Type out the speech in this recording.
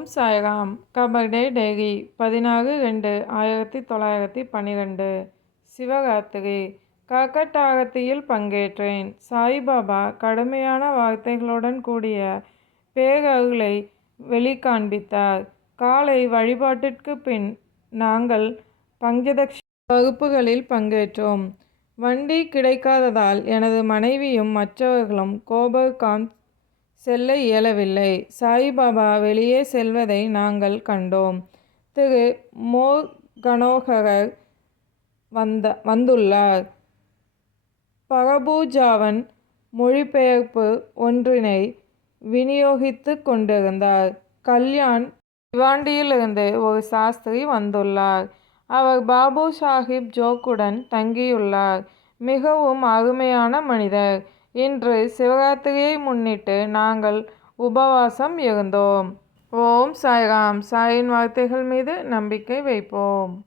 ஓம் Sairam. கபர்டே dairy பதினாறு ரெண்டு ஆயிரத்தி தொள்ளாயிரத்தி பன்னிரெண்டு சிவராத்திரி கர்க்கட்டாகத்தியில் பங்கேற்றேன். சாய்பாபா கடுமையான வார்த்தைகளுடன் கூடிய பேரருளை வெளிக்காண்பித்தார். காலை வழிபாட்டிற்கு பின் நாங்கள் பஞ்சதக்ஷ வகுப்புகளில் பங்கேற்றோம். வண்டி கிடைக்காததால் எனது மனைவியும் மற்றவர்களும் கோபர்காம் செல்ல இயலவில்லை. சாய்பாபா வெளியே செல்வதை நாங்கள் கண்டோம். திரு. மோகனோகர் வந்த வந்துள்ளார். பரபூஜாவன் மொழிபெயர்ப்பு ஒன்றினை விநியோகித்து கொண்டிருந்தார். கல்யாண் பிவாண்டியிலிருந்து ஒரு சாஸ்திரி வந்துள்ளார். அவர் பாபு சாஹிப் ஜோக்குடன் தங்கியுள்ளார். மிகவும் அருமையான மனிதர். இன்று சிவராத்திரியை முன்னிட்டு நாங்கள் உபவாசம் இருந்தோம் ஓம் சாய்ராம். சாயின் வார்த்தைகள் மீது நம்பிக்கை வைப்போம்.